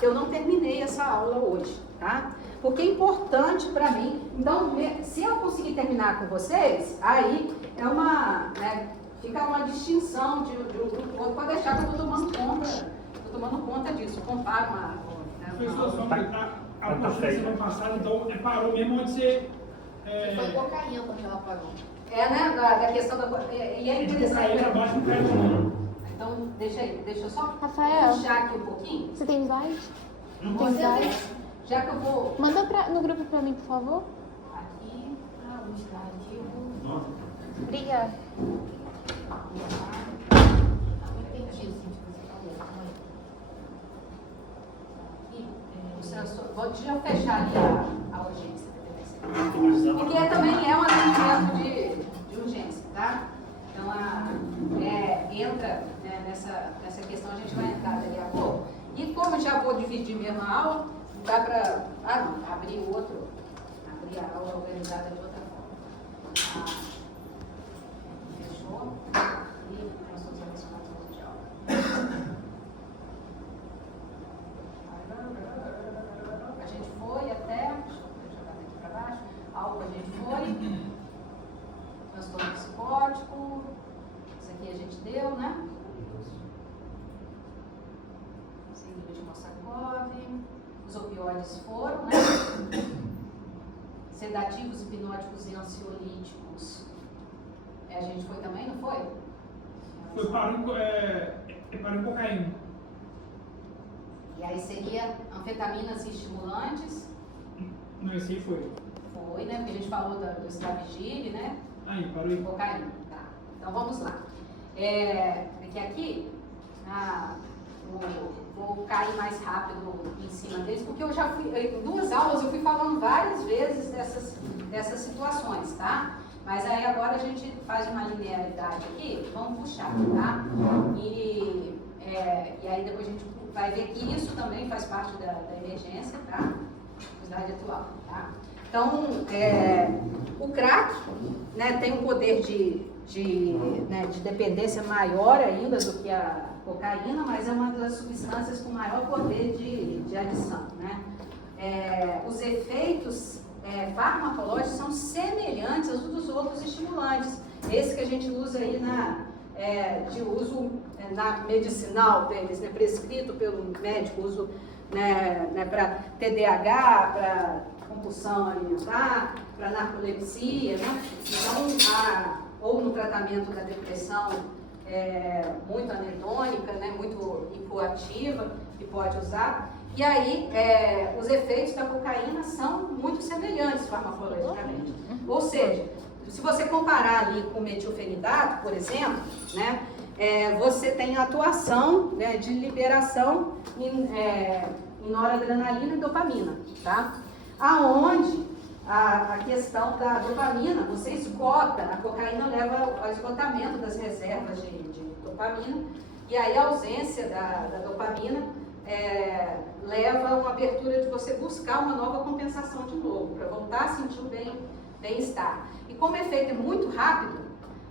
Eu não terminei essa aula hoje, tá? Porque é importante para mim. Então, se eu conseguir terminar com vocês, aí é uma, né, fica uma distinção de um grupo do outro, para deixar que eu estou tomando conta disso. Comparo uma... Professor, só a parte da semana passada, então, parou mesmo onde você... Foi cocaína quando ela parou. né, da questão da... E é interessante... abaixo do pé do... Então, deixa eu só Rafael, puxar aqui um pouquinho. você tem slide? Você Tem slide? Já que eu vou... Manda no grupo pra mim, por favor. Aqui... O slide. Obrigada. Não entendi assim que você falou. Deixa eu fechar ali a urgência. Porque também é um atendimento de urgência, tá? Então, entra, né, nessa questão, a gente vai entrar daqui a pouco. E como já vou dividir mesmo a aula, dá para abrir a aula organizada de outra forma. Fechou? E nós vamos ver esse conteúdo de aula. A gente foi até, deixa eu jogar daqui para baixo, algo a gente foi, transtorno psicótico, isso aqui a gente deu, né? Síndrome de Korsakoff, os opioides foram, né? Sedativos, hipnóticos e ansiolíticos. A gente foi também, não foi? Parou em cocaína. E aí seria anfetaminas e estimulantes. Não, esse aí foi. Foi, né? Porque a gente falou do Stavigile, né? Aí, parou aí. Cocaína. Tá. Então vamos lá. Aqui, vou cair mais rápido em cima deles, porque eu já fui, em 2 aulas eu fui falando várias vezes dessas situações, tá? Mas aí agora a gente faz uma linearidade aqui, vamos puxar, tá? E aí depois a gente vai ver que isso também faz parte da emergência, tá? Idade atual, tá? Então, o crack, né, tem um poder de dependência maior ainda do que a cocaína, mas é uma das substâncias com maior poder de adição, né? Os efeitos farmacológicos são semelhantes aos dos outros estimulantes. Esse que a gente usa aí de uso na medicinal deles, né, prescrito pelo médico, uso, né, para TDAH, para compulsão alimentar, para narcolepsia, né? Então, ou no tratamento da depressão muito anedônica, né, muito hipoativa, que pode usar. E aí, os efeitos da cocaína são muito semelhantes farmacologicamente. Ou seja, se você comparar ali com o metilfenidato, por exemplo, né, você tem a atuação, né, de liberação em noradrenalina e dopamina, tá? Aonde a questão da dopamina, você esgota, a cocaína leva ao esgotamento das reservas de dopamina, e aí a ausência da dopamina leva a uma abertura de você buscar uma nova compensação de novo, para voltar a sentir o bem-estar. E como o efeito é muito rápido,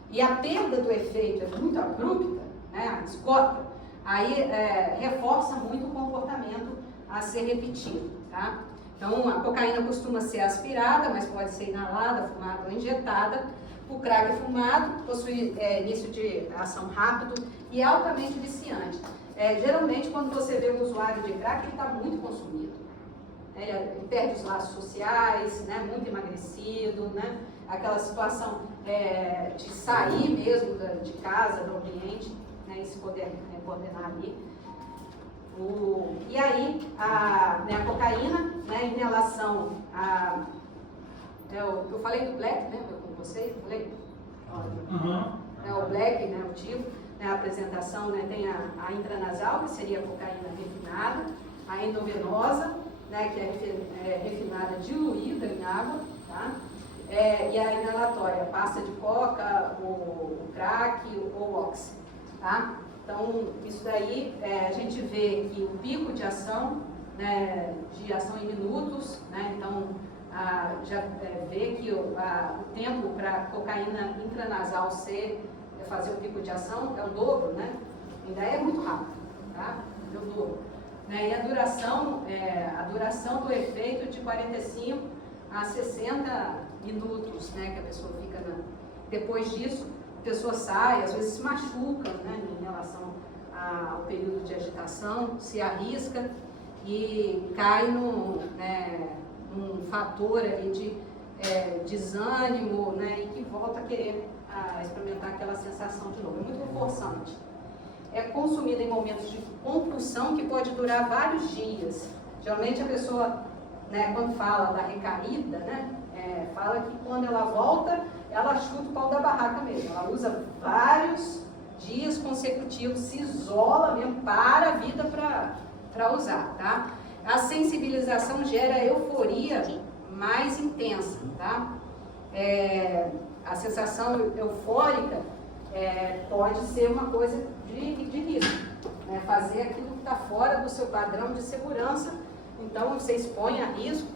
e a perda do efeito é muito abrupta, né, esgota, aí reforça muito o comportamento a ser repetido, tá? Então, a cocaína costuma ser aspirada, mas pode ser inalada, fumada ou injetada. O crack fumado possui início de ação rápido e altamente viciante. Geralmente, quando você vê o usuário de crack, ele está muito consumido. Ele perde os laços sociais, né, muito emagrecido, né, aquela situação de sair mesmo de casa, do ambiente, né, e se coordenar ali. E aí, a cocaína, né, inalação, eu falei do black, né, com vocês, falei? O black, né, o tipo, né, a apresentação, né, tem a intranasal, que seria a cocaína refinada, a endovenosa, né, que é refinada diluída em água, tá? E a inalatória, pasta de coca, o crack ou o oxi, tá? Então, isso daí, a gente vê que o pico de ação, né, de ação em minutos, né, então, já vê que o tempo para a cocaína intranasal fazer o pico de ação é o dobro, né? Ainda é muito rápido, tá? É o dobro. né? E a duração do efeito de 45 a 60 minutos, né? Que a pessoa fica depois disso, a pessoa sai, às vezes se machuca, né? Em relação ao período de agitação, se arrisca e cai num fator ali de desânimo, né? E que volta a querer experimentar aquela sensação de novo. É muito reforçante. É consumida em momentos de compulsão que pode durar vários dias. Geralmente a pessoa, né, quando fala da recaída, né, fala que quando ela volta, ela chuta o pau da barraca mesmo. Ela usa vários dias consecutivos, se isola mesmo, para a vida para usar, tá? A sensibilização gera euforia mais intensa, tá? A sensação eufórica pode ser uma coisa de risco, né? Fazer aquilo que está fora do seu padrão de segurança, então você expõe a risco,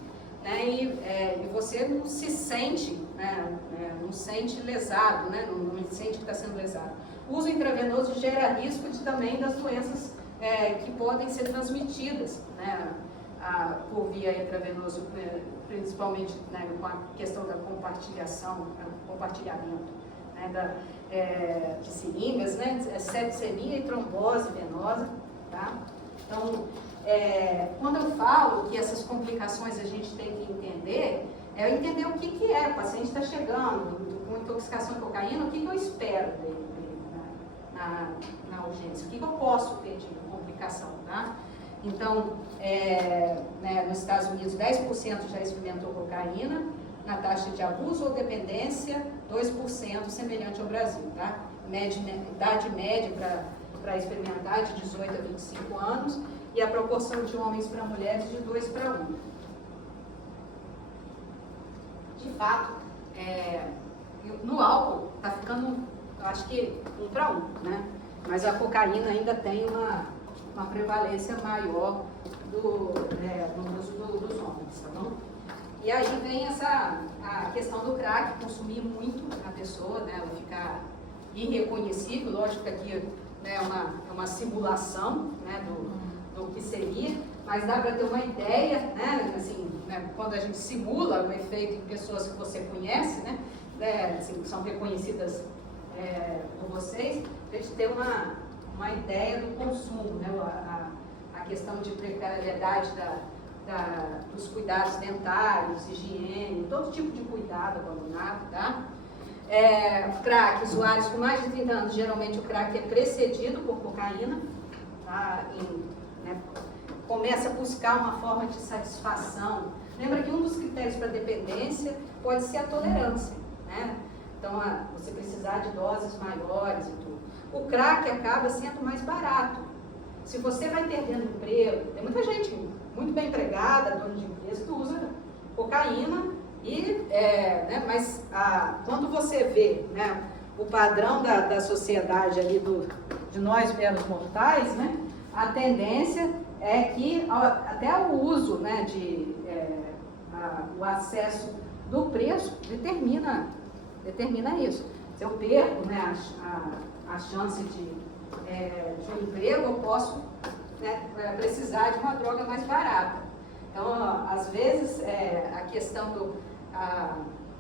né? E você não se sente, né? Não sente lesado, né? Não sente que está sendo lesado. O uso intravenoso gera risco também das doenças que podem ser transmitidas, né? Por via intravenosa, principalmente, né, com a questão da compartilhamento, né, de seringas, né, septicemia e trombose venosa, tá? Então, quando eu falo que essas complicações a gente tem que entender, é entender o que é. O paciente está chegando com intoxicação de cocaína, o que eu espero dele na urgência, o que eu posso ter de complicação, tá? Então, nos Estados Unidos, 10% já experimentou cocaína, na taxa de abuso ou dependência, 2%, semelhante ao Brasil, tá? Idade média para experimentar de 18 a 25 anos e a proporção de homens para mulheres de 2 para 1. De fato, no álcool está ficando, eu acho que 1 para 1, né? Mas a cocaína ainda tem uma prevalência maior no uso dos homens, tá bom? E aí vem a questão do crack, consumir muito a pessoa, né, ela ficar irreconhecível. Lógico que aqui, né, é uma simulação, né, do que seria, mas dá para ter uma ideia, né, assim, né, quando a gente simula o efeito em pessoas que você conhece, né, assim, são reconhecidas por vocês, a gente ter uma ideia do consumo, né, a questão de precariedade dos cuidados dentários, higiene, todo tipo de cuidado abandonado, tá? Crack, usuários com mais de 30 anos, geralmente o crack é precedido por cocaína, tá? Começa a buscar uma forma de satisfação. Lembra que um dos critérios para dependência pode ser a tolerância, né? Então, você precisar de doses maiores e tudo. O crack acaba sendo mais barato. Se você vai perdendo emprego, tem muita gente muito bem empregada, dona de empresa, que usa cocaína, mas quando você vê, né, o padrão da sociedade ali de nós meros mortais, né, a tendência é que até o uso, né, o acesso do preço determina isso. Se eu perco, né, a chance de um emprego, eu posso, né, precisar de uma droga mais barata. Então, às vezes, a questão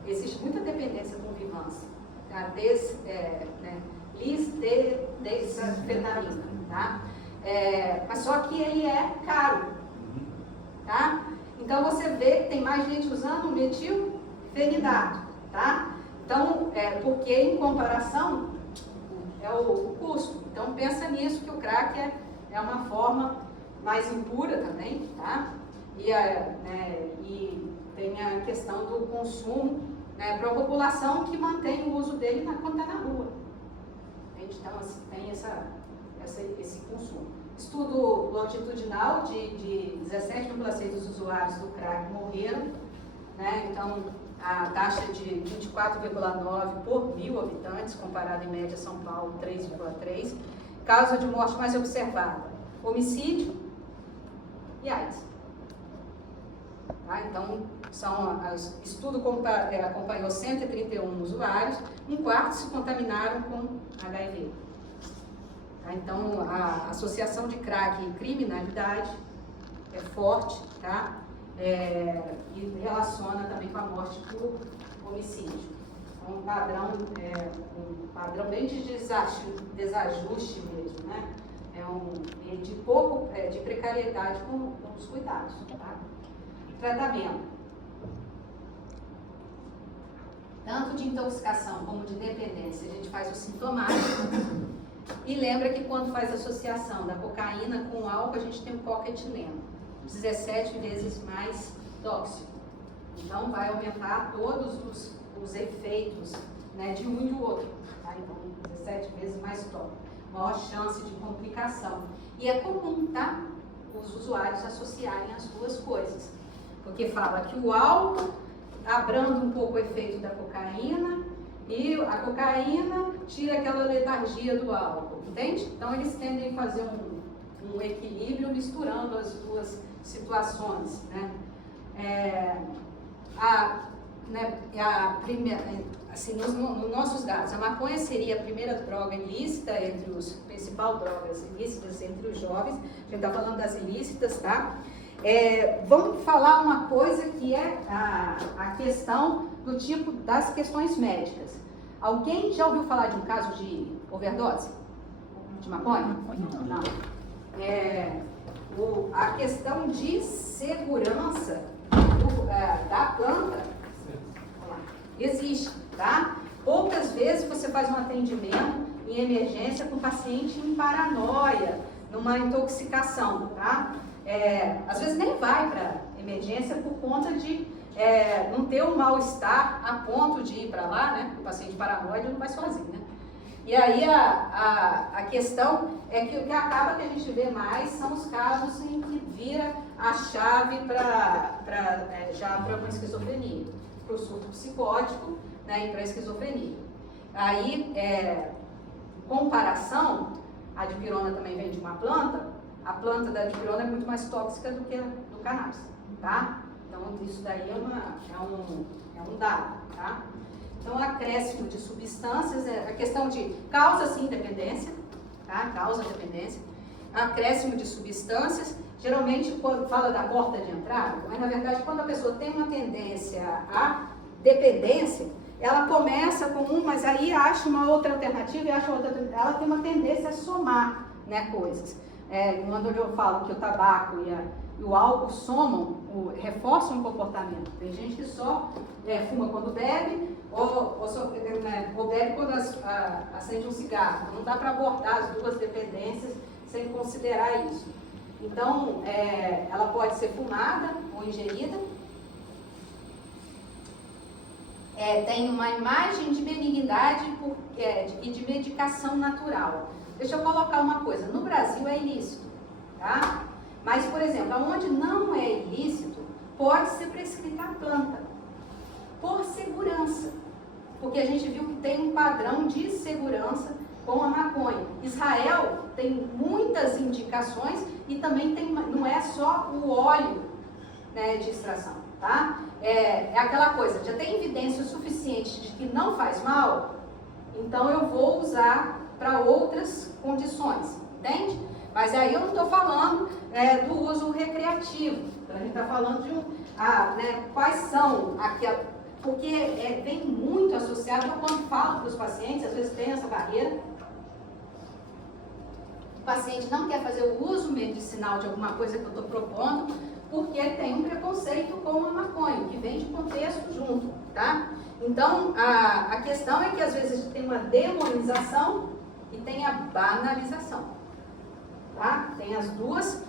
existe muita dependência com Vivance, a lisdexanfetamina, tá? Mas só que ele é caro, tá? Então, você vê que tem mais gente usando metilfenidato, tá? Então, porque em comparação é o custo. Então, pensa nisso, que o crack é uma forma mais impura também, tá? E tem a questão do consumo, né, para a população que mantém o uso dele quando está na rua. Então, assim, tem esse consumo. Estudo longitudinal de 17,6 dos usuários do crack morreram, né? Então, a taxa de 24,9 por 1.000 habitantes, comparado em média São Paulo, 3,3. Causa de morte mais observada: homicídio e AIDS. Tá? Então, o estudo acompanhou 131 usuários, um quarto se contaminaram com HIV. Então, a associação de crack e criminalidade é forte, tá? E relaciona também com a morte por homicídio. Então, um padrão bem de desajuste mesmo, né? De precariedade com os cuidados, tá? Tratamento. Tanto de intoxicação como de dependência, a gente faz o sintomático. E lembra que quando faz associação da cocaína com álcool, a gente tem o cocaetileno, 17 vezes mais tóxico. Então, vai aumentar todos os efeitos, né, de um e do outro. Tá? Então, 17 vezes mais tóxico. Maior chance de complicação. E é comum, tá? Os usuários associarem as duas coisas. Porque fala que o álcool abranda um pouco o efeito da cocaína e a cocaína tira aquela letargia do álcool, entende? Então eles tendem a fazer um equilíbrio misturando as duas situações, né? Assim, nos nossos dados, a maconha seria a primeira droga ilícita entre os principais drogas ilícitas entre os jovens. A gente está falando das ilícitas, tá? Vamos falar uma coisa que é a questão do tipo das questões médicas. Alguém já ouviu falar de um caso de overdose de maconha? Não. A questão de segurança da planta existe, tá? Poucas vezes você faz um atendimento em emergência com paciente em paranoia, numa intoxicação, tá? Às vezes nem vai para emergência por conta de não ter um mal-estar a ponto de ir para lá, né? O paciente paranoide não vai sozinho, né? E aí a questão é que o que acaba que a gente vê mais são os casos em que vira a chave já para uma esquizofrenia, para o surto psicótico, né, e para a esquizofrenia. Aí, comparação, a dipirona também vem de uma planta. A planta da dipirona é muito mais tóxica do que a do cannabis, tá? Então, isso daí é um dado, tá? Então, acréscimo de substâncias, a questão de causa, sim, dependência, tá? Causa dependência. Acréscimo de substâncias, geralmente, quando fala da porta de entrada, mas, na verdade, quando a pessoa tem uma tendência à dependência, ela começa com mas aí acha uma outra alternativa e acha outra, ela tem uma tendência a somar, né, coisas. Quando eu falo que o tabaco e o álcool somam, reforçam o comportamento. Tem gente que só fuma quando bebe ou bebe quando acende um cigarro. Não dá para abordar as duas dependências sem considerar isso. Então, ela pode ser fumada ou ingerida. Tem uma imagem de benignidade e de medicação natural. Deixa eu colocar uma coisa, no Brasil é ilícito, tá? Mas, por exemplo, onde não é ilícito, pode ser prescrita a planta, por segurança, porque a gente viu que tem um padrão de segurança com a maconha. Israel tem muitas indicações e também não é só o óleo, né, de extração, tá? É aquela coisa, já tem evidência suficiente de que não faz mal, então eu vou usar para outras condições, entende? Mas aí eu não estou falando do uso recreativo, então a gente está falando de quais são aquelas, porque vem muito associado, eu quando falo para os pacientes, às vezes tem essa barreira, o paciente não quer fazer o uso medicinal de alguma coisa que eu estou propondo, porque tem um preconceito com a maconha, que vem de contexto junto, tá? Então, a questão é que às vezes a gente tem uma demonização e tem a banalização, tá? Tem as duas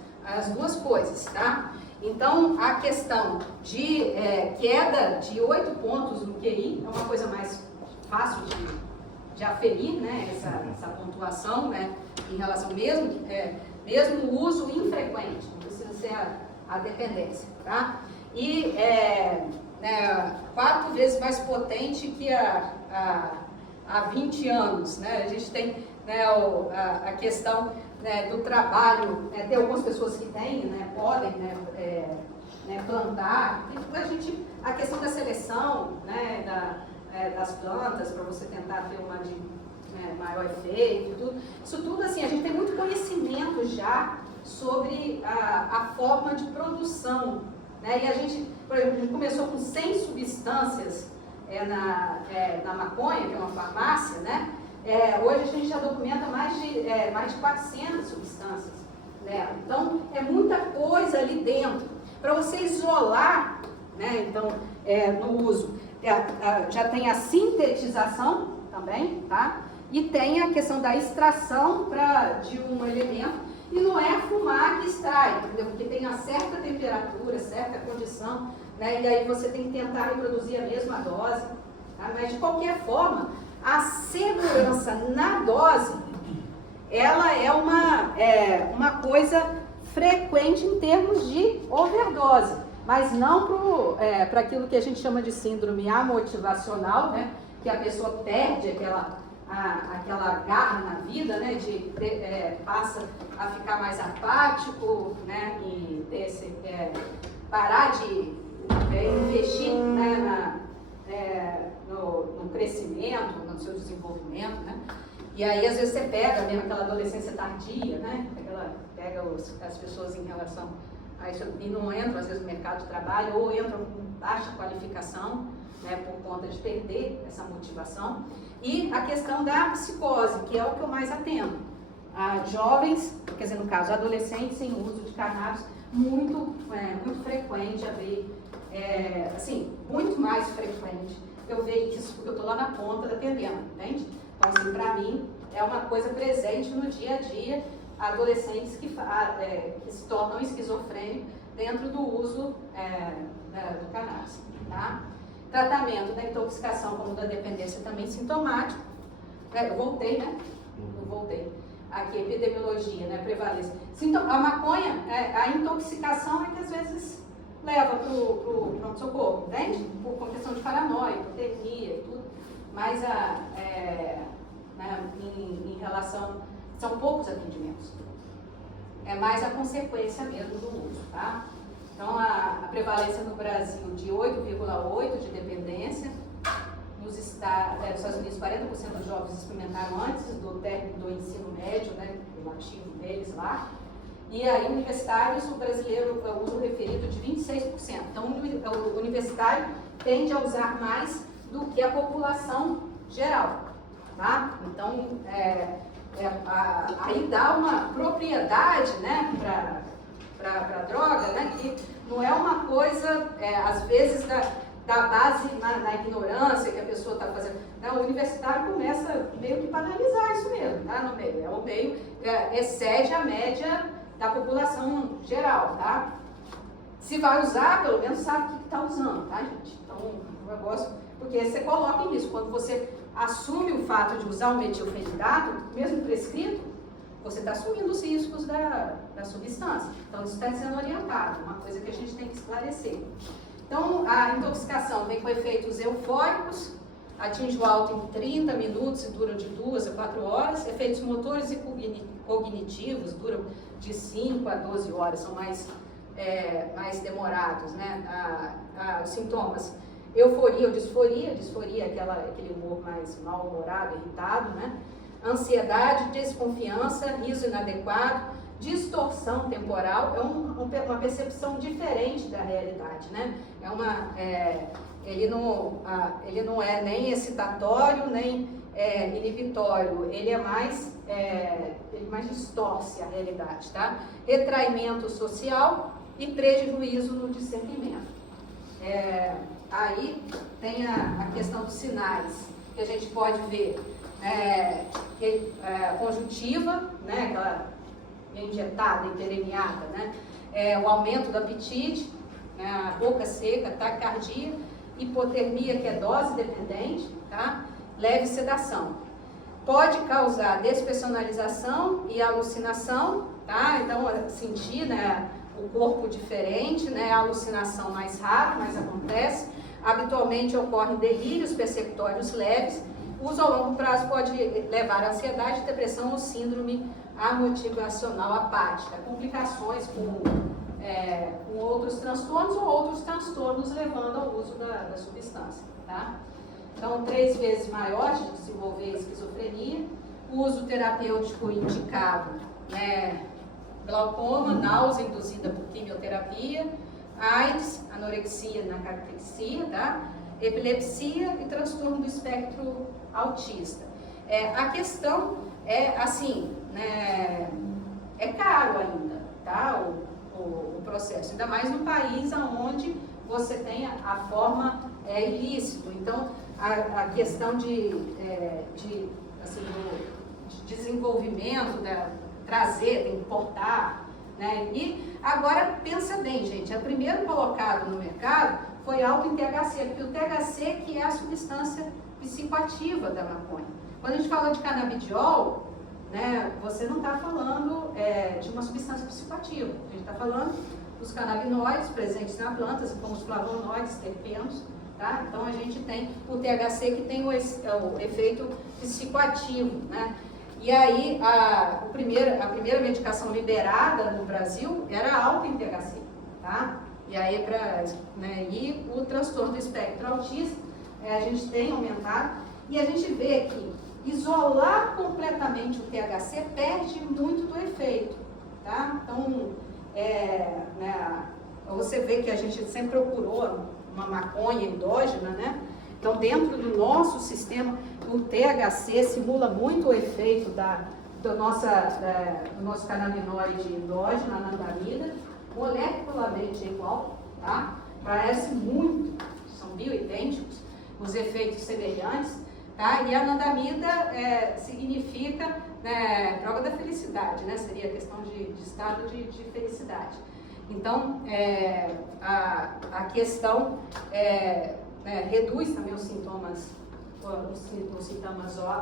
coisas, tá? Então, a questão de queda de 8 pontos no QI é uma coisa mais fácil de aferir, né? Essa pontuação, né? Em relação mesmo o uso infrequente, não precisa ser a dependência, tá? E 4 vezes mais potente que há 20 anos, né? A gente tem a questão do trabalho, tem algumas pessoas que têm, podem plantar, a questão da seleção, das plantas, para você tentar ter uma maior efeito e tudo. Isso tudo, assim, a gente tem muito conhecimento já sobre a forma de produção, né? E a gente, por exemplo, a gente começou com 100 substâncias na maconha, que é uma farmácia, né? Hoje a gente já documenta mais de 400 substâncias nela. Então, é muita coisa ali dentro. Para você isolar, né? Então, no uso, já tem a sintetização também, tá? E tem a questão da extração de um elemento. E não é a fumar que extrai, entendeu? Porque tem uma certa temperatura, certa condição, né? E aí você tem que tentar reproduzir a mesma dose. Tá? Mas, de qualquer forma, a segurança na dose, ela é uma coisa frequente em termos de overdose, mas não para aquilo que a gente chama de síndrome amotivacional, né? Que a pessoa perde aquela garra na vida, né? Passa a ficar mais apático, né? E parar de investir, né? No crescimento, no seu desenvolvimento, né? E aí, às vezes, você pega mesmo aquela adolescência tardia, né? Pega as pessoas em relação a isso e não entram, às vezes, no mercado de trabalho ou entram com baixa qualificação, né? Por conta de perder essa motivação. E a questão da psicose, que é o que eu mais atendo. Jovens, quer dizer, no caso, adolescentes em uso de cannabis, muito frequente haver, assim, muito mais frequente eu ver isso, porque eu estou lá na ponta atendendo, entende? Então, assim, para mim, é uma coisa presente no dia a dia, adolescentes que se tornam esquizofrênicos dentro do uso do cannabis, tá? Tratamento da intoxicação como da dependência também sintomático. Eu voltei, né? Aqui, epidemiologia, né? Prevalência. A maconha, a intoxicação é que às vezes leva para o pronto-socorro, entende? Por questão de paranoia, hipotermia e tudo. Mas em relação... São poucos atendimentos. É mais a consequência mesmo do uso, tá? Então, a prevalência no Brasil de 8,8% de dependência. Nos Estados Unidos, 40% dos jovens experimentaram antes do término do ensino médio, né? O ativo deles lá. E aí, universitários, o brasileiro usa o referido de 26%. Então, o universitário tende a usar mais do que a população geral, tá? Então, aí dá uma propriedade, né, para a droga, né, que não é uma coisa, às vezes, da base na ignorância que a pessoa está fazendo. Não, o universitário começa meio que banalizar isso mesmo, tá? No meio. O meio excede a média da população geral, tá? Se vai usar, pelo menos sabe o que está usando, tá, gente? Então, o negócio... Porque você coloca isso, quando você assume o fato de usar o metilfenidato, mesmo prescrito, você está assumindo os riscos da substância. Então, isso está sendo orientado, uma coisa que a gente tem que esclarecer. Então, a intoxicação vem com efeitos eufóricos, atinge o alto em 30 minutos e dura de 2 a 4 horas. Efeitos motores e cognitivos duram de 5 a 12 horas, são mais demorados, né? Os sintomas: euforia ou disforia, aquele humor mais mal-humorado, irritado, né? Ansiedade, desconfiança, riso inadequado, distorção temporal, uma percepção diferente da realidade, né? Ele não é nem excitatório, nem inibitório, ele mais distorce a realidade, tá? Retraimento social e prejuízo no discernimento. Aí tem a questão dos sinais, que a gente pode ver, conjuntiva, né, aquela injetada, intereniada, né, o aumento do apetite, a boca seca, taquicardia, hipotermia, que é dose dependente, tá? Leve sedação. Pode causar despersonalização e alucinação, tá? Então, sentir, né, o corpo diferente, né, a alucinação mais rara, mas acontece. Habitualmente ocorrem delírios perceptórios leves. O uso a longo prazo pode levar a ansiedade, depressão ou síndrome amotivacional apática. Complicações com outros transtornos ou outros transtornos levando ao uso da substância, tá? então 3 vezes maior de desenvolver esquizofrenia, o uso terapêutico indicado, né, glaucoma, náusea induzida por quimioterapia, AIDS, anorexia na cataplexia, tá? Epilepsia e transtorno do espectro autista. A questão é assim, né, é caro ainda, tá? O processo, ainda mais no país onde você tem a forma ilícito. Então, a questão de desenvolvimento, trazer, importar, né? E agora, pensa bem, gente, o primeiro colocado no mercado foi álcool em THC, porque o THC que é a substância psicoativa da maconha. Quando a gente fala de canabidiol, né, você não está falando de uma substância psicoativa, a gente está falando dos canabinoides presentes na planta, como os flavonoides, terpenos, tá? Então a gente tem o THC que tem o efeito psicoativo, né? E aí a primeira medicação liberada no Brasil era álcool em THC, tá? E aí e o transtorno do espectro autista, a gente tem aumentado e a gente vê que isolar completamente o THC perde muito do efeito, tá? Então, você vê que a gente sempre procurou uma maconha endógena, né? Então, dentro do nosso sistema, o THC simula muito o efeito do nosso canabinoide endógeno, a anandamida, molecularmente é igual, tá? Parece muito, são bioidênticos, os efeitos semelhantes, tá? E a anandamida significa droga da felicidade, né? Seria a questão de estado de felicidade. Então, a questão reduz também os sintomas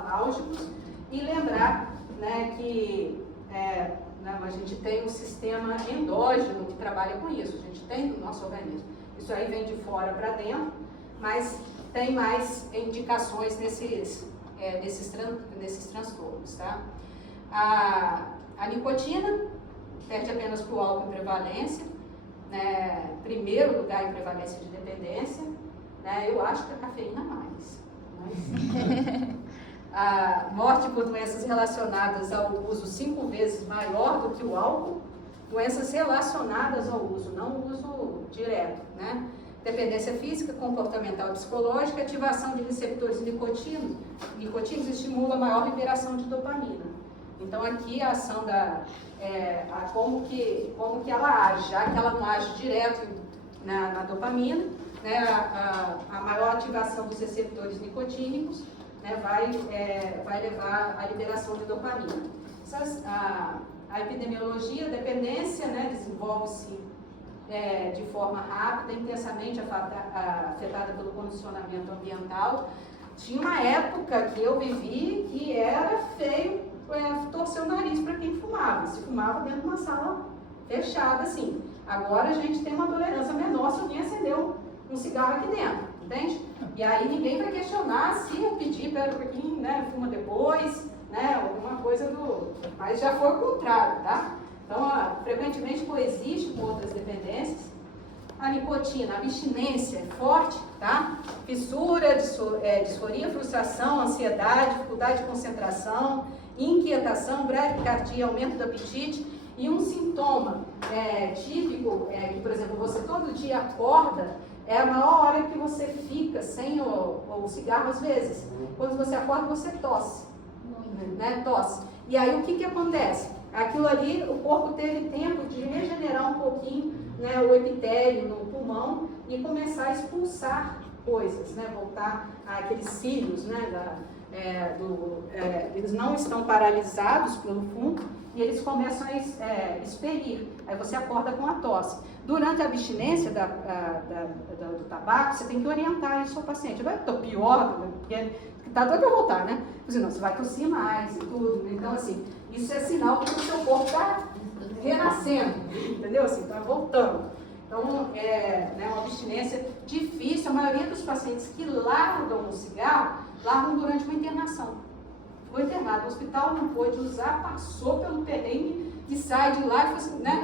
álgicos e lembrar, né, que a gente tem um sistema endógeno que trabalha com isso, a gente tem no nosso organismo. Isso aí vem de fora para dentro, mas tem mais indicações nesses transtornos, tá? A nicotina perde apenas para o álcool em prevalência, né? Primeiro lugar em prevalência de dependência, né? Eu acho que a cafeína mais. A morte por doenças relacionadas ao uso 5 vezes maior do que o álcool, doenças relacionadas ao uso, não o uso direto, né? Dependência física, comportamental e psicológica, ativação de receptores nicotínicos estimula a maior liberação de dopamina. Então aqui a ação como que ela age, já que ela não age direto na dopamina, né, a maior ativação dos receptores nicotínicos, né, vai levar à liberação de dopamina. A epidemiologia, a dependência, né, desenvolve-se de forma rápida, intensamente afetada pelo condicionamento ambiental. Tinha uma época que eu vivi que era feio torcer o nariz para quem fumava. Se fumava dentro de uma sala fechada, assim. Agora a gente tem uma tolerância menor se alguém acendeu um cigarro aqui dentro, entende? E aí ninguém vai questionar se eu pedir para quem, né, fuma depois, né, alguma coisa mas já foi o contrário, tá? Então, frequentemente coexiste com outras dependências. A nicotina, a abstinência é forte, tá? Fissura, disforia, frustração, ansiedade, dificuldade de concentração, inquietação, bradicardia, aumento do apetite. E um sintoma típico que, por exemplo, você todo dia acorda, é a maior hora que você fica sem o cigarro, às vezes. Quando você acorda, você tosse, né? Tosse. E aí, o que acontece? Aquilo ali, o corpo teve tempo de regenerar um pouquinho, né, o epitélio no pulmão e começar a expulsar coisas, né? Voltar àqueles cílios, né? Eles não estão paralisados pelo fundo e eles começam a expelir. Aí você acorda com a tosse. Durante a abstinência do tabaco, você tem que orientar isso ao paciente. Vai estar pior, porque está doido para voltar, né? Senão você vai tossir mais e tudo. Então, assim, isso é sinal que o seu corpo está renascendo, entendeu? Assim, está voltando. Então, uma abstinência difícil. A maioria dos pacientes que largam o cigarro, largam durante uma internação. Ficou internado no hospital, não pôde usar, passou pelo perrengue e sai de lá e assim, né?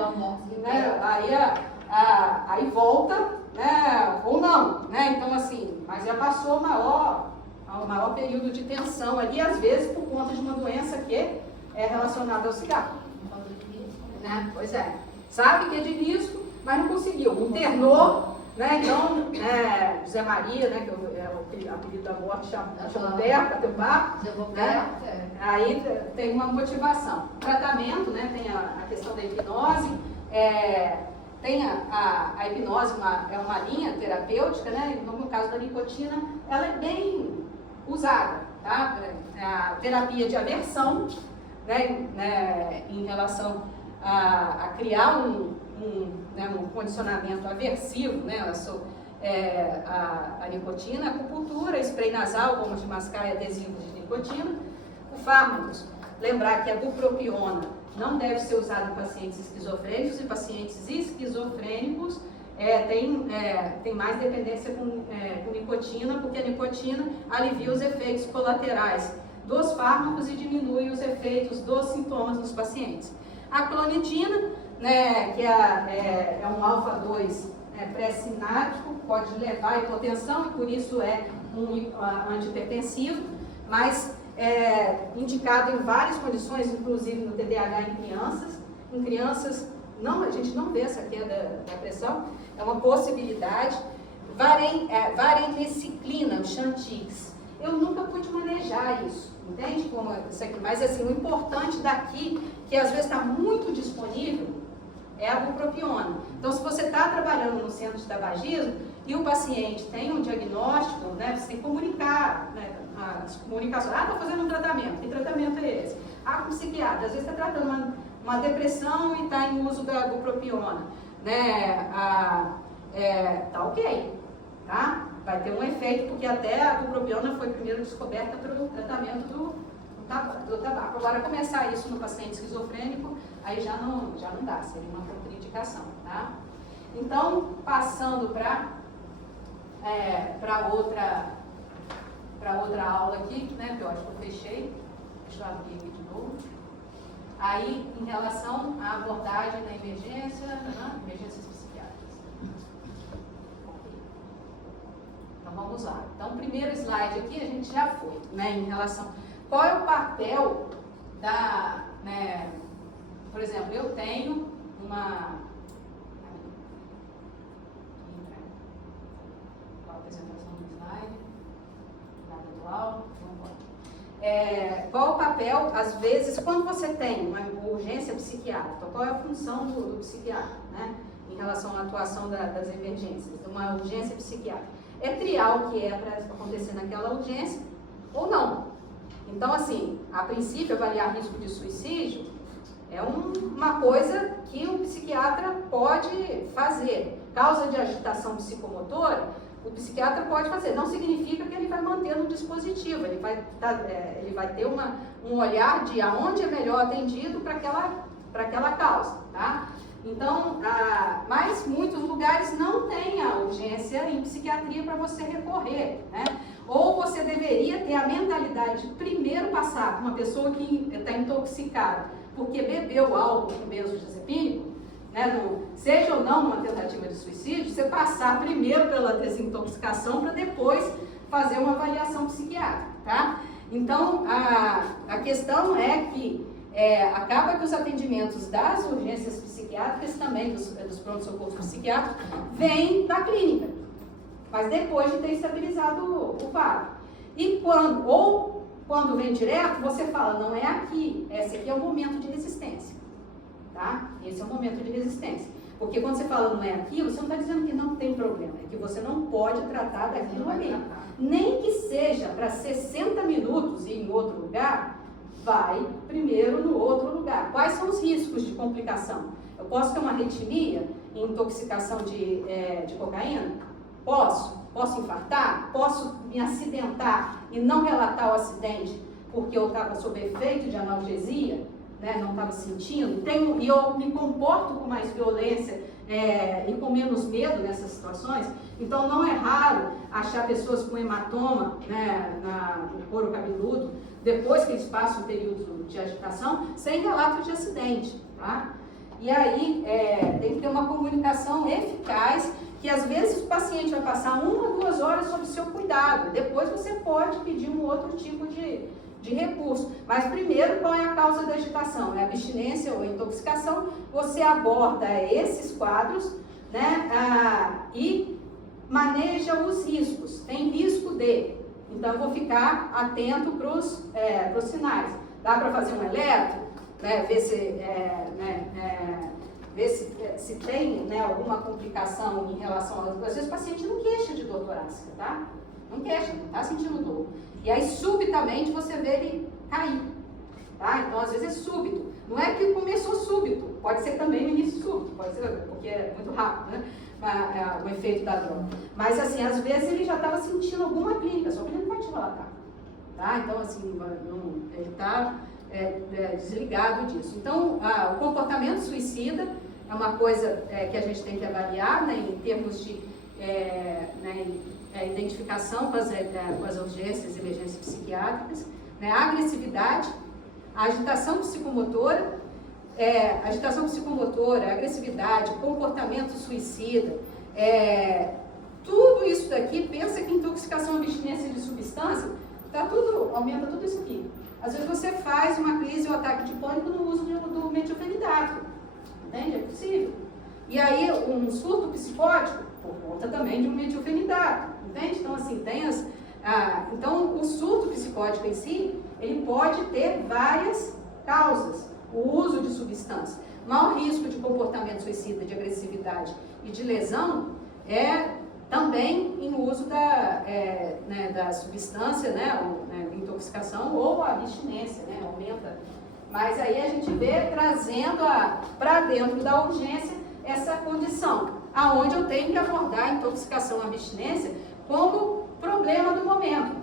Aí volta, né? Ou não, né? Então, assim, mas já passou o maior um maior período de tensão ali, às vezes por conta de uma doença que é relacionada ao cigarro. Né? Pois é. Sabe que é de risco, mas não conseguiu. Internou, né? Então, José Maria, né? Que é o apelido da morte, chama Beto, teu papo. Né? Aí tem uma motivação. Tratamento, né? Tem a questão da hipnose. Tem a hipnose, é uma linha terapêutica, né? No caso da nicotina, ela é bem usada, tá? A terapia de aversão, né? Em relação a criar um condicionamento aversivo, né? A nicotina, a acupuntura, spray nasal, goma de mascar e adesivos de nicotina. Os fármacos, lembrar que a bupropiona não deve ser usada em pacientes esquizofrênicos, e pacientes esquizofrênicos tem mais dependência com nicotina, porque a nicotina alivia os efeitos colaterais dos fármacos e diminui os efeitos dos sintomas dos pacientes. A clonidina, né, que é um alfa-2 pré-sináptico, pode levar à hipotensão e por isso é um antihipertensivo, mas indicado em várias condições, inclusive no TDAH em crianças. Em crianças, a gente não vê essa queda da pressão, é uma possibilidade. Vareniciclina, o Chantix. Eu nunca pude manejar isso, entende? Como isso aqui. Mas assim, o importante daqui, que às vezes está muito disponível, é a bupropiona. Então, se você está trabalhando no centro de tabagismo e o paciente tem um diagnóstico, né, você tem que comunicar, né, as comunicações. Estou fazendo um tratamento. Que tratamento é esse? Com psiquiatra. Às vezes está tratando uma depressão e está em uso da bupropiona. Né? Tá ok, tá? Vai ter um efeito, porque até a bupropiona foi primeiro descoberta pelo tratamento do tabaco. Agora, começar isso no paciente esquizofrênico, aí já não dá, seria uma contraindicação, tá? Então, passando para outra aula aqui, né, que eu acho que eu fechei, deixa eu abrir aqui de novo. Aí, em relação à abordagem na emergências psiquiátricas. Então, vamos lá. Então, o primeiro slide aqui a gente já foi, né, em relação... Qual é o papel né, por exemplo, eu tenho uma apresentação do slide, nada atual, qual o papel, às vezes, quando você tem uma urgência psiquiátrica, qual é a função do psiquiatra, né, em relação à atuação das emergências, uma urgência psiquiátrica? É triar o que é para acontecer naquela urgência ou não. Então, assim, a princípio, avaliar risco de suicídio é uma coisa que o psiquiatra pode fazer. Causa de agitação psicomotora, o psiquiatra pode fazer. Não significa que ele vai manter no dispositivo, ele vai ter um olhar de aonde é melhor atendido para aquela causa, tá? Então, mas muitos lugares não têm a urgência em psiquiatria para você recorrer, né? Ou você deveria ter a mentalidade de primeiro passar uma pessoa que está intoxicada porque bebeu álcool com benzodiazepínico, né, seja ou não uma tentativa de suicídio, você passar primeiro pela desintoxicação para depois fazer uma avaliação psiquiátrica, tá? Então, a questão é que acaba que os atendimentos das urgências psiquiátricas, também dos pronto-socorros psiquiátricos, vêm da clínica, mas depois de ter estabilizado o quadro. E quando vem direto, você fala, não é aqui, esse aqui é o momento de resistência, tá? Esse é o momento de resistência. Porque quando você fala não é aquilo, você não está dizendo que não tem problema, é que você não pode tratar daquilo ali. Nem que seja para 60 minutos e em outro lugar, vai primeiro no outro lugar. Quais são os riscos de complicação? Eu posso ter uma arritmia em intoxicação de cocaína? Posso infartar? Posso me acidentar e não relatar o acidente porque eu estava sob efeito de analgesia, né? Não estava sentindo? E eu me comporto com mais violência e com menos medo nessas situações? Então não é raro achar pessoas com hematoma, né, no couro cabeludo, depois que eles passam um período de agitação, sem relato de acidente, tá? E aí tem que ter uma comunicação eficaz, que às vezes paciente vai passar 1 ou 2 horas sob seu cuidado. Depois você pode pedir um outro tipo de recurso. Mas primeiro, qual é a causa da agitação? É abstinência ou intoxicação? Você aborda esses quadros, né, e maneja os riscos. Tem risco de... Então, eu vou ficar atento para os sinais. Dá para fazer um eletro? Né, ver se tem, né, alguma complicação em relação a... Às vezes o paciente não queixa de dor torácica, tá? Não queixa, não está sentindo dor. E aí, subitamente, você vê ele cair, tá? Então, às vezes é súbito. Não é que começou súbito, pode ser também no início súbito, pode ser porque é muito rápido, né? O efeito da droga. Mas, assim, às vezes ele já estava sentindo alguma clínica, só que ele não vai te relatar, tá? Então, assim, ele está desligado disso. Então, o comportamento suicida é uma coisa que a gente tem que avaliar, né, em termos de identificação com as urgências e emergências psiquiátricas, né, a agressividade, a agitação psicomotora, a agressividade, comportamento suicida, tudo isso daqui, pensa que intoxicação, abstinência de substância, aumenta tudo isso aqui. Às vezes você faz uma crise ou ataque de pânico no uso do metilfenidato, entende? É possível. E aí, um surto psicótico, por conta também de um metilfenidato, entende? Então, assim, então, o surto psicótico em si, ele pode ter várias causas. O uso de substância. O maior risco de comportamento suicida, de agressividade e de lesão é também em uso da substância, intoxicação ou a abstinência, né, aumenta. Mas aí a gente vê trazendo para dentro da urgência essa condição, aonde eu tenho que abordar a intoxicação, a abstinência como problema do momento.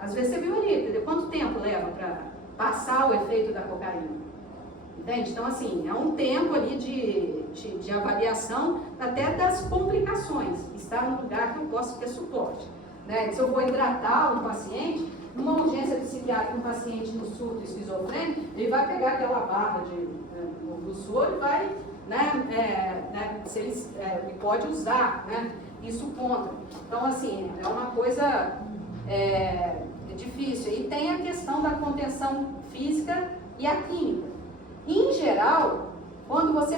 Às vezes você viu ali, entendeu? Quanto tempo leva para passar o efeito da cocaína? Entende? Então, assim, é um tempo ali de avaliação até das complicações. Estar num lugar que eu possa ter suporte. Né? Se eu vou hidratar um paciente, numa urgência psiquiátrica, um paciente no surto esquizofrênico, ele vai pegar aquela barra do soro e vai, se ele pode usar, né? Isso conta. Então, assim, é uma coisa difícil. E tem a questão da contenção física e a química. Em geral, quando você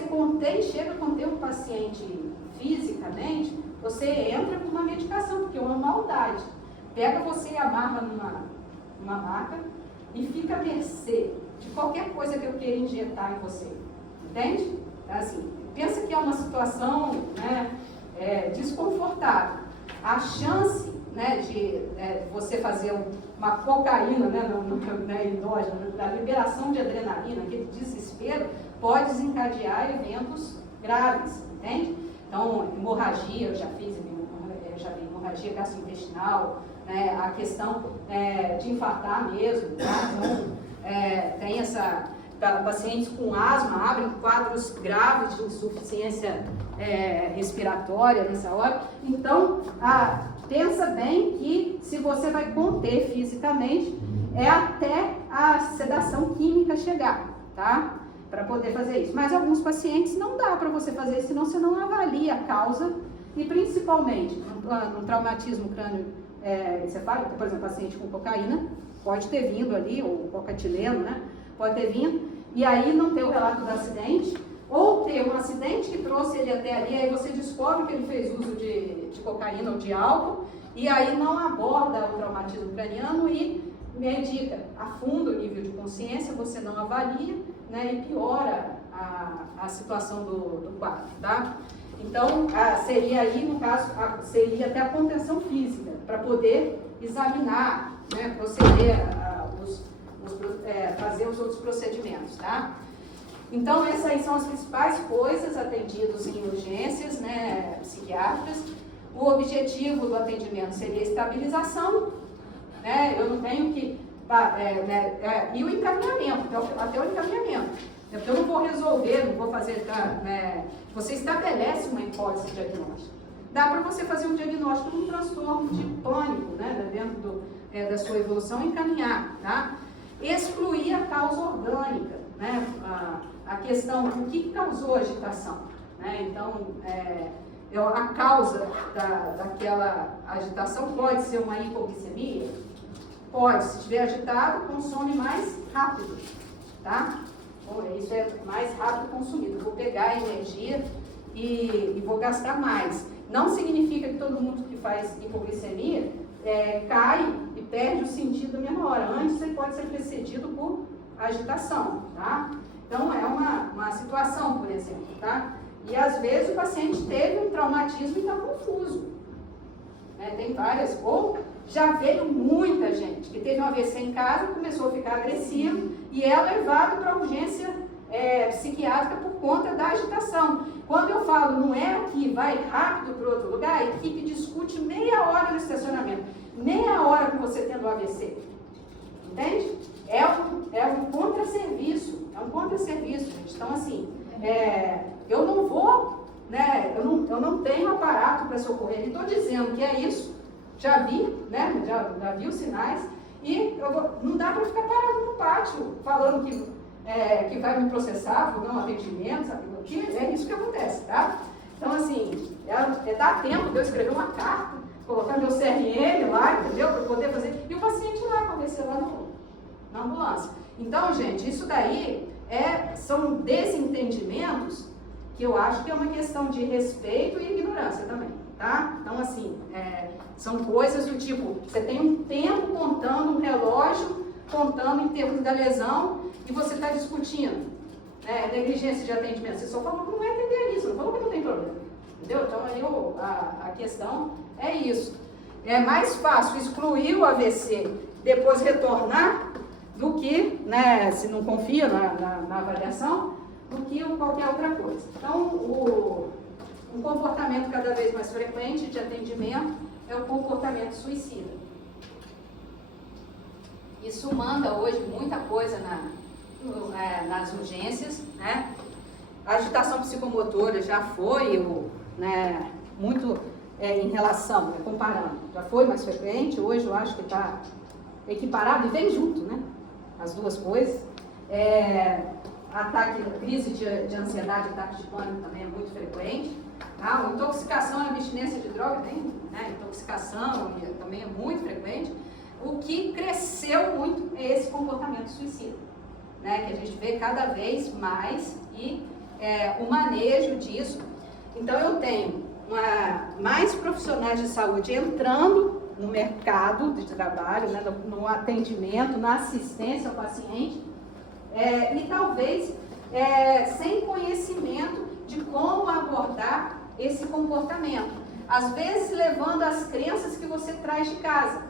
chega a conter um paciente fisicamente, você entra com uma medicação, porque é uma maldade. Pega você e amarra numa maca e fica a mercê de qualquer coisa que eu queira injetar em você. Entende? Assim, pensa que é uma situação, né, desconfortável. A chance, né, de você fazer uma cocaína, né, endógena, da liberação de adrenalina, aquele desespero, pode desencadear eventos graves, entende? Então, hemorragia, eu já vi hemorragia gastrointestinal, né, a questão de infartar mesmo, tá? Então, tem pacientes com asma abrem quadros graves de insuficiência respiratória nessa hora. Então, pensa bem que se você vai conter fisicamente, é até a sedação química chegar, tá? Para poder fazer isso. Mas alguns pacientes não dá para você fazer isso, senão você não avalia a causa e principalmente no traumatismo crânioencefálico, por exemplo, paciente com cocaína, pode ter vindo ali, ou cocatileno, né? Pode ter vindo, e aí não ter o relato do acidente, ou ter um acidente que trouxe ele até ali, aí você descobre que ele fez uso de cocaína ou de álcool, e aí não aborda o traumatismo craniano e medica a fundo o nível de consciência, você não avalia, né, e piora a situação do quadro, tá? Então, seria aí, no caso, seria até a contenção física, para poder examinar, né, proceder fazer os outros procedimentos, tá? Então, essas aí são as principais coisas atendidas em urgências, né, psiquiátricas. O objetivo do atendimento seria a estabilização, né? Eu não tenho que... e o encaminhamento, até o encaminhamento. Porque eu não vou resolver, não vou fazer... você estabelece uma hipótese diagnóstica. Dá para você fazer um diagnóstico de um transtorno de pânico, né, dentro da sua evolução, e encaminhar, tá? Excluir a causa orgânica, né? A questão do que causou agitação, né? Então, a causa daquela agitação pode ser uma hipoglicemia? Pode, se estiver agitado, consome mais rápido, tá? Bom, isso é mais rápido consumido. Eu vou pegar a energia e vou gastar mais. Não significa que todo mundo que faz hipoglicemia cai e perde o sentido na mesma hora. Antes ele pode ser precedido por agitação, tá? Então é uma situação, por exemplo, tá? E às vezes o paciente teve um traumatismo e está confuso. Tem várias, ou já veio muita gente que teve um AVC em casa, começou a ficar agressivo e é levado para urgência psiquiátrica por conta da agitação. Quando eu falo não é aqui, vai rápido para outro lugar, a equipe discute meia hora no estacionamento. Meia hora com você tendo AVC. Entende? É um contra-serviço. É um contra-serviço, gente. Então, assim, eu não vou, né? Eu não tenho aparato para socorrer. Estou dizendo que é isso. Já vi, né? Já vi os sinais. E não dá para ficar parado no pátio falando que vai me processar por não atendimento, sabe? É isso que acontece, tá? Então, assim, dá tempo de eu escrever uma carta, colocar meu CRM lá, entendeu? Para poder fazer. E o paciente lá, convencer lá na ambulância. Então, gente, isso daí são desentendimentos que eu acho que é uma questão de respeito e ignorância também, tá? Então, assim, são coisas do tipo, você tem um tempo contando, um relógio contando em termos da lesão e você está discutindo negligência de atendimento. Você só falou que não vai atender isso, não falou que não tem problema, entendeu? Então, aí a questão é isso. É mais fácil excluir o AVC, depois retornar, do que, né, se não confia na avaliação, do que qualquer outra coisa. Então, um comportamento cada vez mais frequente de atendimento é o comportamento suicida. Isso manda hoje muita coisa nas urgências, né? A agitação psicomotora já foi muito em relação, comparando, já foi mais frequente, hoje eu acho que está equiparado e vem junto, né? As duas coisas. Crise de ansiedade, ataque de pânico também é muito frequente. Tá? Intoxicação e abstinência de droga, intoxicação também é muito frequente. O que cresceu muito é esse comportamento suicida, né? Que a gente vê cada vez mais e o manejo disso. Então eu tenho mais profissionais de saúde entrando no mercado de trabalho, né, no atendimento, na assistência ao paciente, e talvez sem conhecimento de como abordar esse comportamento. Às vezes levando as crenças que você traz de casa,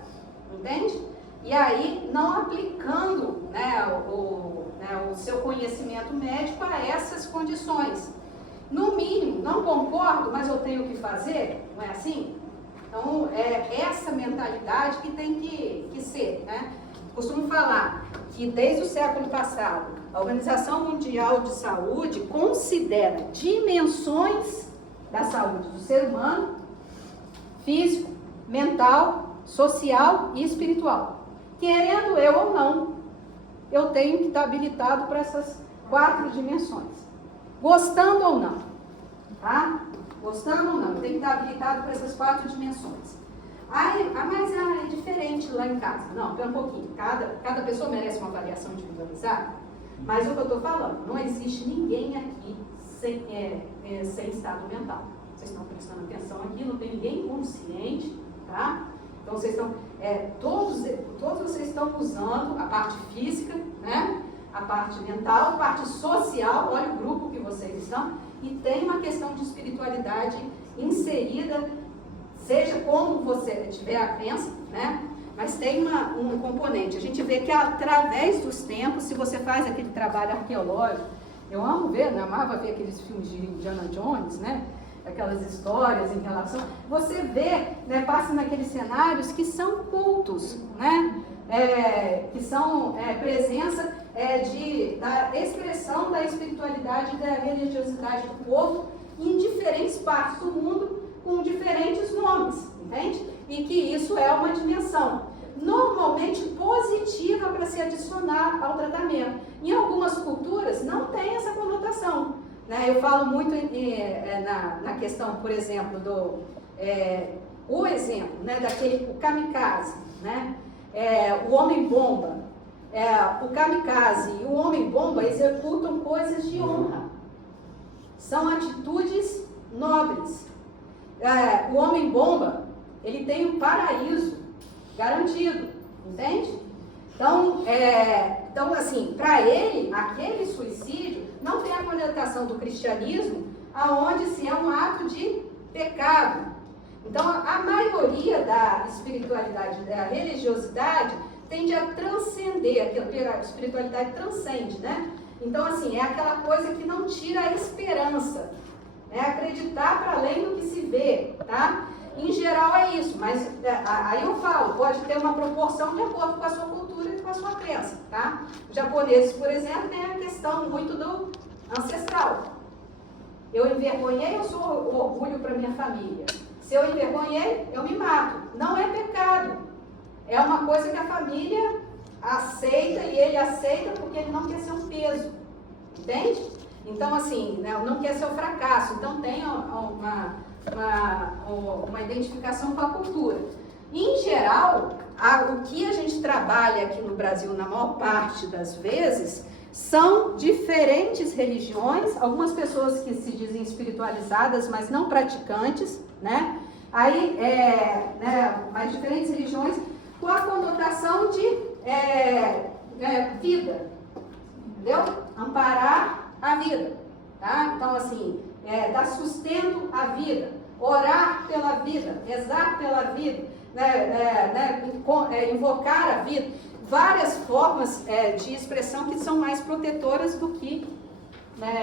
entende? E aí não aplicando, né, o seu conhecimento médico a essas condições. No mínimo, não concordo, mas eu tenho que fazer, não é assim? Então, é essa mentalidade que tem que ser, né? Costumo falar que desde o século passado, a Organização Mundial de Saúde considera dimensões da saúde do ser humano, físico, mental, social e espiritual. Querendo eu ou não, eu tenho que estar habilitado para essas 4 dimensões. Gostando ou não, tá? Gostando ou não, tem que estar habilitado para essas 4 dimensões. Mas é diferente lá em casa. Não, pera um pouquinho. Cada pessoa merece uma avaliação individualizada. Mas o que eu estou falando, não existe ninguém aqui sem estado mental. Vocês estão prestando atenção aqui, não tem ninguém consciente, tá? Então vocês estão, todos vocês estão usando a parte física, né? A parte mental, a parte social, olha o grupo que vocês estão. E tem uma questão de espiritualidade inserida, seja como você tiver a crença, né? Mas tem um componente. A gente vê que através dos tempos, se você faz aquele trabalho arqueológico, eu amo ver, né? Amava ver aqueles filmes de Indiana Jones, né? Aquelas histórias em relação... Você vê, né? Passa naqueles cenários que são cultos, né? Que são presença da expressão da espiritualidade e da religiosidade do povo em diferentes partes do mundo com diferentes nomes, entende? E que isso é uma dimensão normalmente positiva para se adicionar ao tratamento. Em algumas culturas não tem essa conotação, né? Eu falo muito na questão, por exemplo, o exemplo, né, o kamikaze, né? O homem-bomba. O kamikaze e o homem-bomba executam coisas de honra. São atitudes nobres. O homem-bomba, ele tem um paraíso garantido, entende? Então assim, para ele, aquele suicídio não tem a conotação do cristianismo, aonde se é um ato de pecado. Então, a maioria da espiritualidade, da religiosidade, tende a transcender, a espiritualidade transcende, né? Então, assim, é aquela coisa que não tira a esperança, é acreditar para além do que se vê, tá? Em geral é isso, mas aí eu falo, pode ter uma proporção de acordo com a sua cultura e com a sua crença, tá? Os japoneses, por exemplo, tem a questão muito do ancestral. Eu envergonhei, eu sou orgulho para minha família. Se eu envergonhei, eu me mato. Não é pecado. É uma coisa que a família aceita e ele aceita porque ele não quer ser um peso. Entende? Então, assim, né, não quer ser um fracasso. Então, tem uma identificação com a cultura. Em geral, o que a gente trabalha aqui no Brasil, na maior parte das vezes, são diferentes religiões, algumas pessoas que se dizem espiritualizadas, mas não praticantes, né? Aí, mas diferentes religiões com a conotação de vida, entendeu? Amparar a vida, tá? Então, assim, dar sustento à vida, orar pela vida, rezar pela vida, invocar a vida. Várias formas de expressão que são mais protetoras do que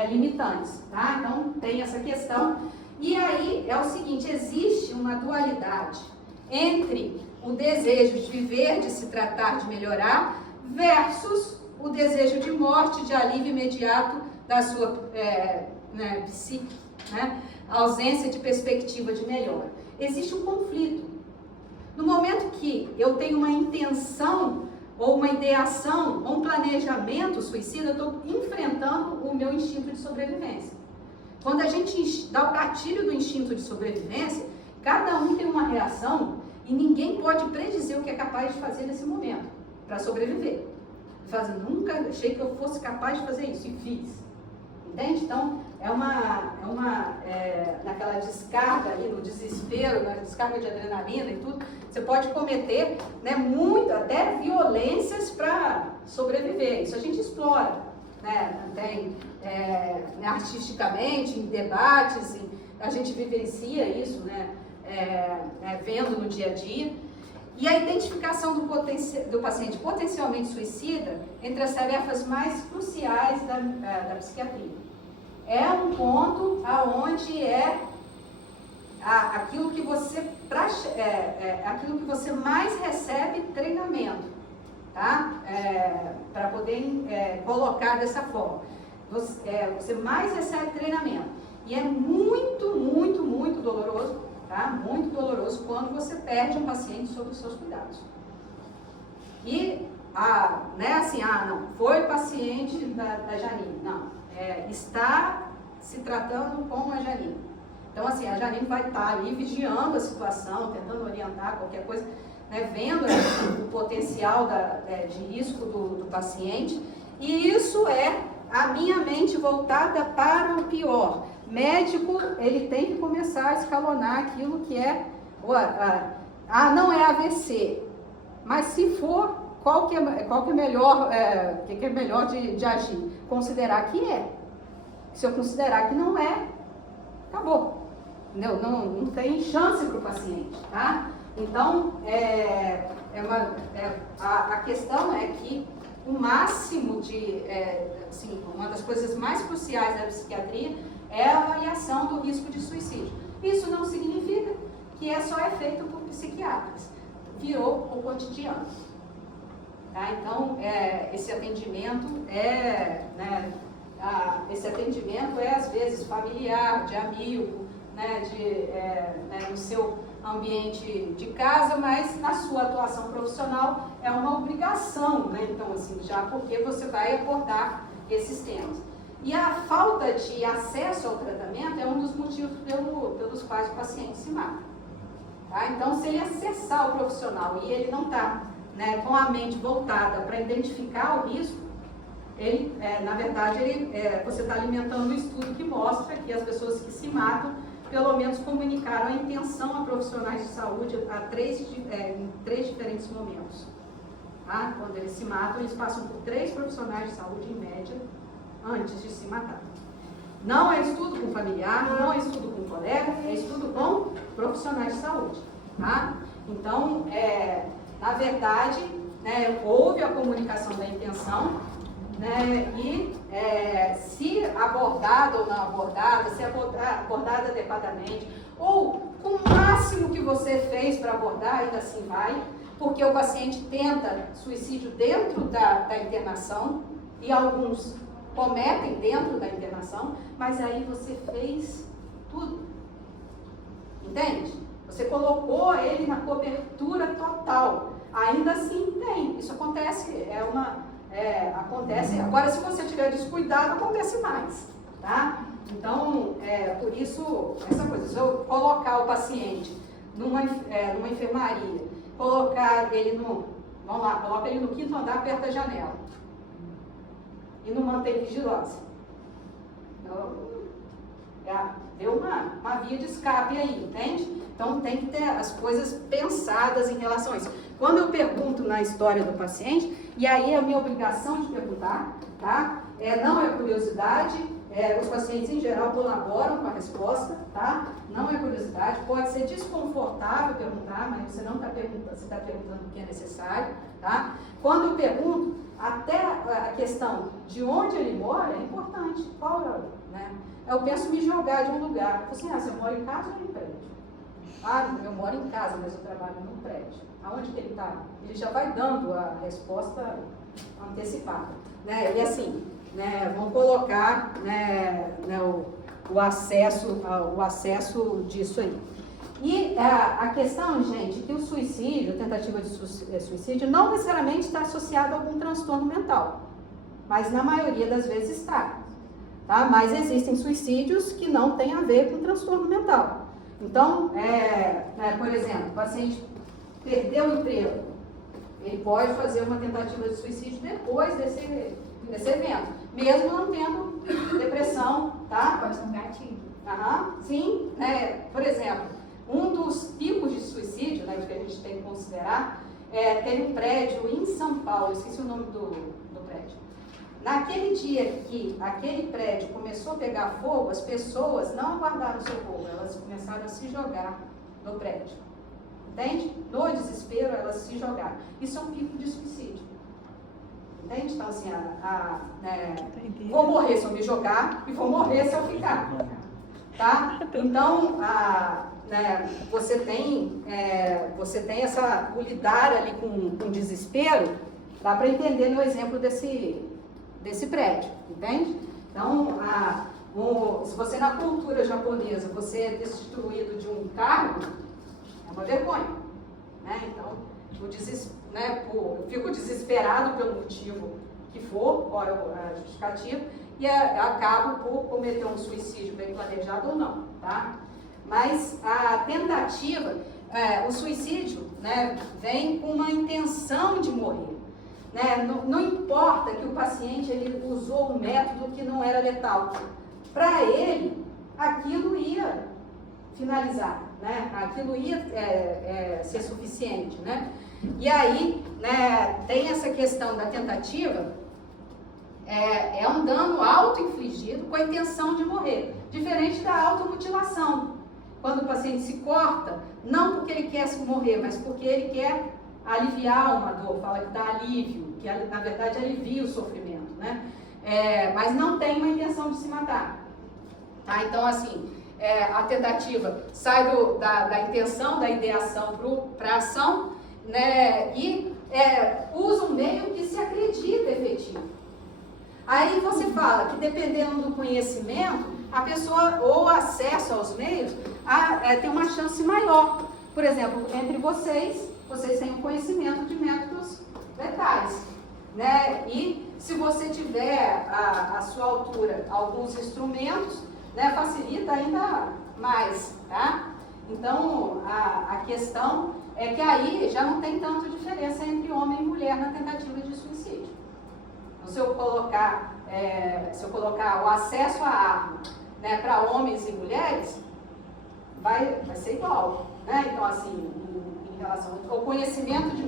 limitantes, tá? Então, tem essa questão. E aí, é o seguinte, existe uma dualidade entre o desejo de viver, de se tratar, de melhorar, versus o desejo de morte, de alívio imediato da sua psique, né? A ausência de perspectiva de melhora. Existe um conflito. No momento que eu tenho uma intenção ou uma ideação, ou um planejamento suicida, eu estou enfrentando o meu instinto de sobrevivência. Quando a gente dá o gatilho do instinto de sobrevivência, cada um tem uma reação e ninguém pode predizer o que é capaz de fazer nesse momento para sobreviver. Nunca achei que eu fosse capaz de fazer isso e fiz. Entende? Então, naquela descarga ali, no desespero, na descarga de adrenalina e tudo, você pode cometer até violências para sobreviver. Isso a gente explora, né? Tem, artisticamente, em debates, a gente vivencia isso, né? Vendo no dia a dia. E a identificação do paciente potencialmente suicida entre as tarefas mais cruciais da psiquiatria. É um ponto aonde aquilo que você mais recebe treinamento, tá? Para poder colocar dessa forma. Você mais recebe treinamento. E é muito, muito, muito doloroso, tá? Muito doloroso quando você perde um paciente sob os seus cuidados. E, não, foi paciente da Janine, não. Está se tratando com a Janine. Então, assim, a Janine vai estar ali vigiando a situação, tentando orientar qualquer coisa, né, vendo o potencial de risco do paciente. E isso é a minha mente voltada para o pior. Médico, ele tem que começar a escalonar aquilo que não é AVC. Mas se for, qual que é melhor, que é melhor de agir? Considerar que é. Se eu considerar que não é, acabou. Entendeu? Não tem chance para o paciente, tá? Então, a questão é que o máximo uma das coisas mais cruciais da psiquiatria é a avaliação do risco de suicídio. Isso não significa que só é feito por psiquiatras. Virou o cotidiano. Tá? Então, esse atendimento às vezes familiar, de amigo, no seu ambiente de casa, mas na sua atuação profissional é uma obrigação, né? Então, assim, já porque você vai abordar esses temas. E a falta de acesso ao tratamento é um dos motivos pelos quais o paciente se mata. Tá? Então, se ele acessar o profissional e ele não está, né, com a mente voltada para identificar o risco, ele, na verdade, você está alimentando um estudo que mostra que as pessoas que se matam, pelo menos comunicaram a intenção a profissionais de saúde em 3 diferentes momentos. Tá? Quando eles se matam, eles passam por 3 profissionais de saúde, em média, antes de se matar. Não é estudo com familiar, não é estudo com colega, é estudo com profissionais de saúde. Tá? Então, na verdade, né, houve a comunicação da intenção, né, e se abordada ou não abordada, se abordada adequadamente, ou com o máximo que você fez para abordar, ainda assim vai, porque o paciente tenta suicídio dentro da internação, e alguns cometem dentro da internação, mas aí você fez tudo. Entende? Você colocou ele na cobertura total. Ainda assim tem. Isso acontece, acontece. Agora, se você tiver descuidado, acontece mais. Tá? Então, por isso, essa coisa, se eu colocar o paciente numa enfermaria, colocar ele coloca ele no 5º andar perto da janela e não mantém vigilância. Então, deu uma via de escape aí, entende? Então tem que ter as coisas pensadas em relação a isso. Quando eu pergunto na história do paciente, e aí é a minha obrigação de perguntar, tá? Não é curiosidade, os pacientes em geral colaboram com a resposta, tá? Não é curiosidade, pode ser desconfortável perguntar, mas você não está perguntando, você está perguntando o que é necessário, tá? Quando eu pergunto, até a questão de onde ele mora é importante. Qual né? Eu penso em me jogar de um lugar. Eu falo assim, você mora em casa ou em prédio? Eu moro em casa, mas eu trabalho num prédio. Aonde que ele está? Ele já vai dando a resposta antecipada. Né? E assim, né, vão colocar, né, o acesso disso aí. E a questão, gente, que o suicídio, a tentativa de suicídio, não necessariamente está associado a algum transtorno mental, mas na maioria das vezes está. Tá? Mas existem suicídios que não têm a ver com transtorno mental. Então, por exemplo, o paciente perdeu o emprego, ele pode fazer uma tentativa de suicídio depois desse evento, mesmo não tendo depressão, tá? Pode ser um gatilho. Sim, por exemplo, um dos tipos de suicídio, né, que a gente tem que considerar, tem um prédio em São Paulo, eu esqueci o nome do prédio. Naquele dia que aquele prédio começou a pegar fogo, as pessoas não aguardaram socorro, elas começaram a se jogar no prédio. Entende? No desespero, elas se jogaram. Isso é um tipo de suicídio. Entende? Então, assim, vou morrer se eu me jogar e vou morrer se eu ficar. Tá? Então, você tem o lidar ali com desespero, dá para entender no exemplo desse prédio, entende? Então, se você na cultura japonesa, você é destituído de um cargo, é uma vergonha, né? Então, eu fico desesperado pelo motivo que for, qual é a justificativa, e acabo por cometer um suicídio bem planejado ou não, tá? Mas a tentativa, o suicídio, né, vem com uma intenção de morrer. Né? Não importa que o paciente ele usou um método que não era letal. Para ele, aquilo ia finalizar, né? Aquilo ia ser suficiente. Né? E aí, né, tem essa questão da tentativa, é um dano auto-infligido com a intenção de morrer, diferente da automutilação. Quando o paciente se corta, não porque ele quer se morrer, mas porque ele quer aliviar uma dor, fala que dá alívio, que na verdade alivia o sofrimento, né? Mas não tem uma intenção de se matar. Tá? Então, assim, a tentativa sai da intenção, da ideação para a ação, né? E usa um meio que se acredita efetivo. Aí você fala que dependendo do conhecimento, a pessoa, ou acesso aos meios, tem uma chance maior. Por exemplo, entre vocês têm um conhecimento de métodos letais. né? E se você tiver à sua altura alguns instrumentos, né, facilita ainda mais, tá? Então, a questão é que aí já não tem tanta diferença entre homem e mulher na tentativa de suicídio. Então, se eu colocar o acesso à arma, né, para homens e mulheres, vai ser igual, né? Então, assim, em relação ao conhecimento de